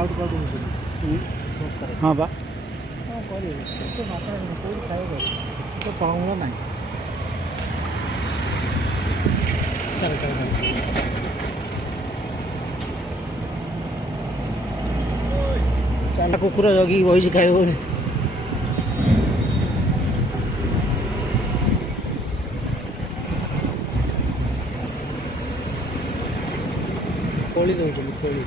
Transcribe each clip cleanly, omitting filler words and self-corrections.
out कर दूँ हाँ बा कौन कर मात्रा कौन खाएगा तो पाऊँगा नहीं चलो चलो चल कुकुर जगी वही खाए कोली दौड़ुଛନ୍ତି कोली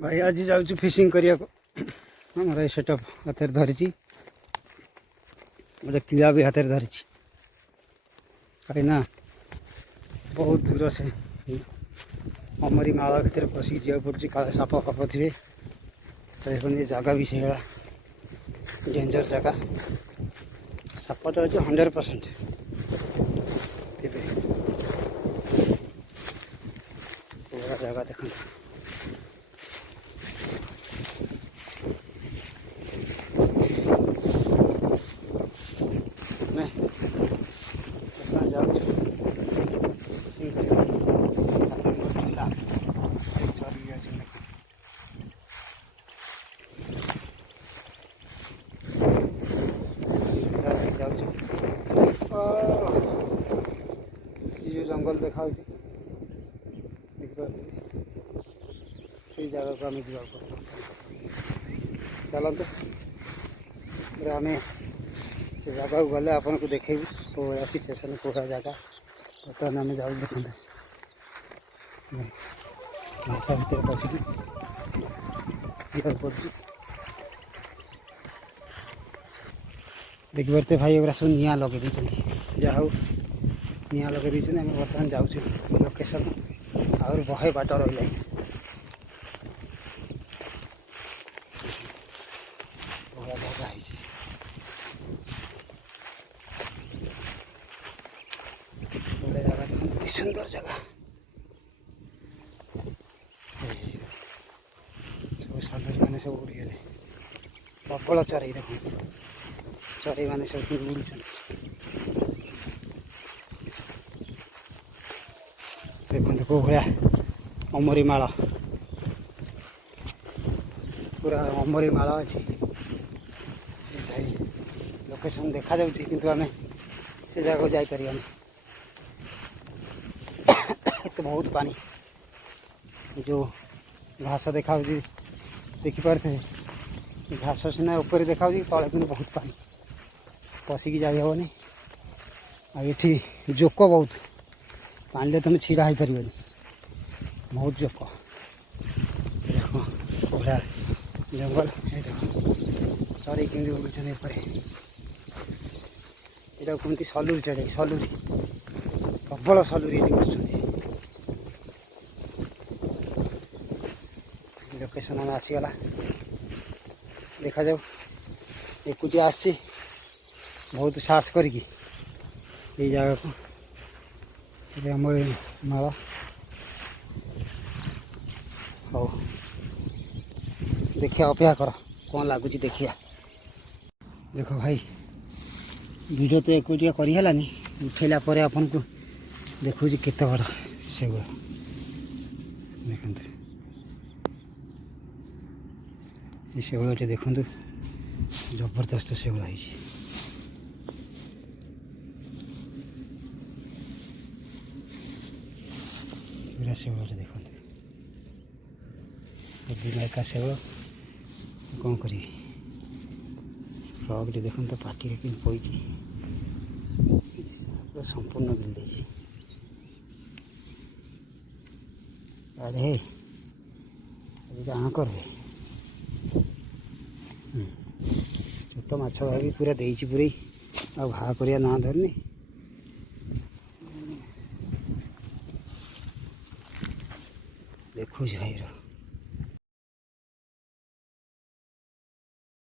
भाई आज जाऊँ फिशिंग करने हमारा सेटअप हाथ धरी गोटे किला भी हाथ धरी कहीं बहुत दूर से अमरी माला भितर पशिक जा पड़े काले साप फाप थे तो ये जगह भी से डेंजर जगह सापटा अच्छे 100% पूरा जगह देखा ये जंगल देखा जगह को आम जा चलते आम से जगह को गले आपन को देखेबी कौड़ा सिचुएसन कौड़ा जगह बर्तमान आम जाऊ देखते भाषा भितर पशिक देखिए भाई एगुरा सब निआ लगे जहाँ निआ लगे आम बर्तमान जाऊँ लोकेशन और बहे बाट रही है बड़ा जगह है बड़ा जगह देखते सुंदर जगह सब सालरी मैंने सब उड़ीगले प्रबल चरई देख चरई मैंने सब उड़ुन देखते कौ भाया अमरी माला पूरा अमरी माला अच्छी लोकेशन देखा जाऊँगी किंतु आम से जगह जापर तो बहुत पानी जो घास देखा देखिपार थे घास सीना ऊपर देखा तले कि बहुत पानी पशिकी जा हेनी आठी जोक बहुत पानी तुम छिड़ा हो पार बहुत जोक देख बड़ा जंगल ये देख चढ़ई कमी उड़ुन यहाँ कहते सलुरी चढ़ई सलुरी प्रबल सलुरी लोकेशन आम आसीगला देखा जाऊ एकुटिया आसी बहुत साहस करी जगह को अमरी माला हो देखिया अपेक्षा कर कौन लगुच देखिया देख भाई वीडियो तो एकुटिया करहलानी उठेला पर आपन को देखु केते बड़ से देखते ये शेवड़े देखु जबरदस्त शेवड़ा है पूरा शेवड़े देखते दिन एका शेवड़ कौन करी फ्रग देखते तो पार्टी कि पई संपूर्ण गिल अरे कहाँ कर छोट माछ भाभी पूरा देची पूरे आ भा करिया ना धरनी देखु भाई